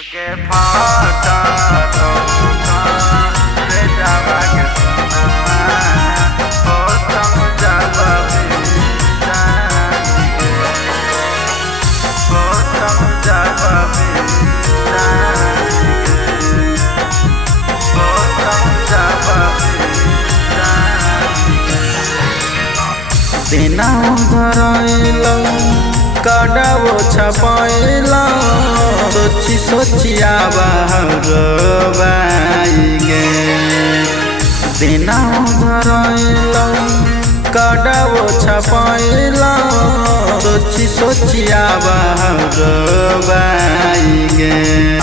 के फाटा तो रे जावा के सुना हो तुम जावा भी जाएंगे हो तुम जावा भी जाएंगे हो तुम जावा भी जाएंगे दिना धरैलौ कडावो छपैलौ सोची सोची बाइगे दिना धरैलौ कडावो छपैलौ सोची सोची बाइगे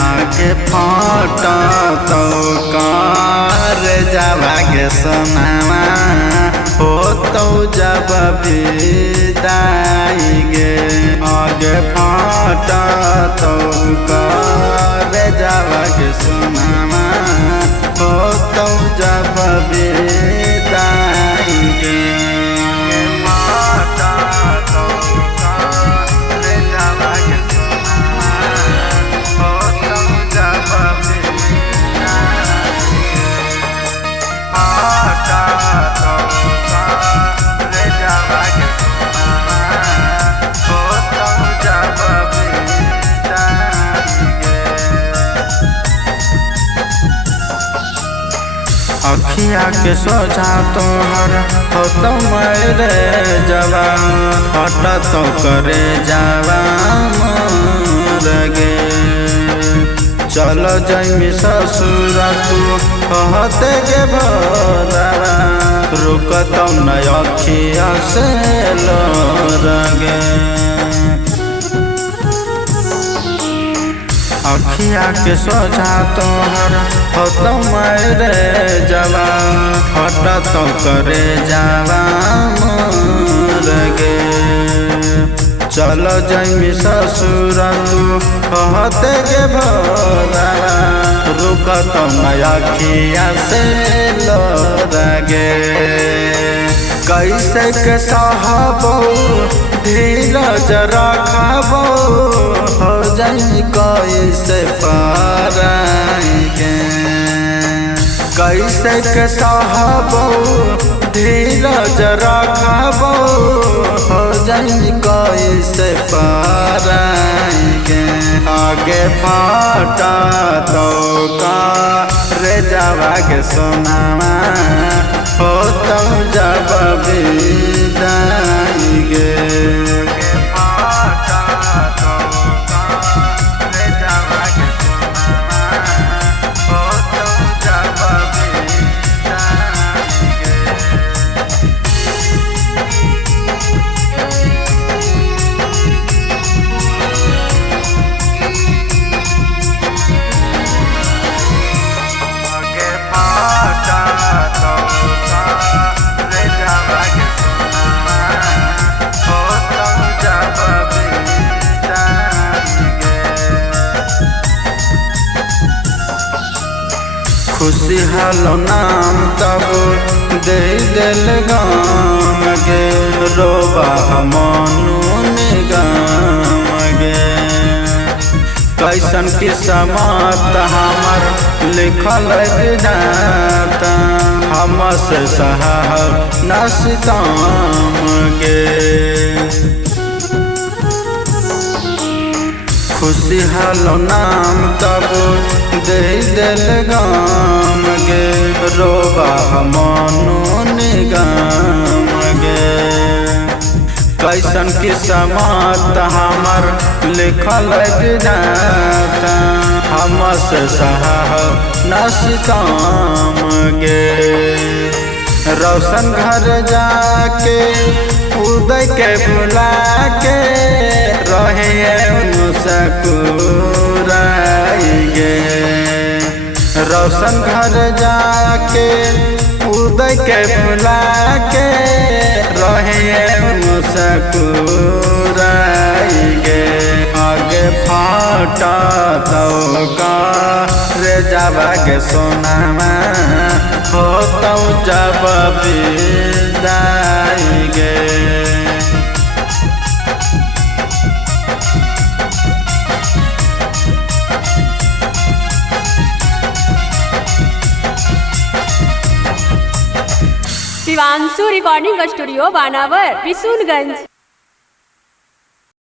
आगे फटा तो कर जावा के सोनामा हो तो जब विदाइगे आगे फाटा तो कर जावा के सोनामा हो तो जब विदाइगे फाटा तो रे जावा के सुना हो तुम जावा भी जाएंगे फाटा तो रे जावा के सुना हो तुम जावा भी जाएंगे अखिया के सोझा तोहर हो तो मेरे जवान हट तो करे जावा मरगे चलो जैमी ससुर तू कहते के भोलावा रुक तो न अखिया से लगे अखिया के सोझा तोहर हो तो मेरे जवान हट तो करे जावा मरगे चलो जैमी ससुर तू कहते के भोलावा रुक तो न अखिया से लगे कैसे के सहबो धीरज रखबो हो जाई कैसे पाराएंगे कैसे के सहबो धीरज रखबो हो जाई कैसे पाराएंगे आगे फाटा तो रे जावा के सोनामा हो तो जब विदाइगे फाटा तो रे जावा के सुना हो तुम जावा भी जाएंगे के फाटा तो रे जावा के सुना हो तुम जावा भी जाएंगे खुशी हलो नाम तब दे दिल गाम गे रोबा मनु निगम गे कैसन किस्मत हमर लिखल विधाता हमसे साहब नसीताम गे खुशी हलो नाम तब दे दिल गाम गे रोबा मनु निगम गे कैसन किस्मत हमर लिखल विधाता हमसे साहब नसीताम गे रोशन घर जाके उदय के बुला के रहे मुस्कुराएंगे रोशन घर जाके उदय के बुला के रहे मुस्कुराएंगे आगे फाटा तो रे जावा के सोनामा हो तो जब विदाइगे। शिवांशु रिकॉर्डिंग स्टूडियो बानावर बिशुनगंज।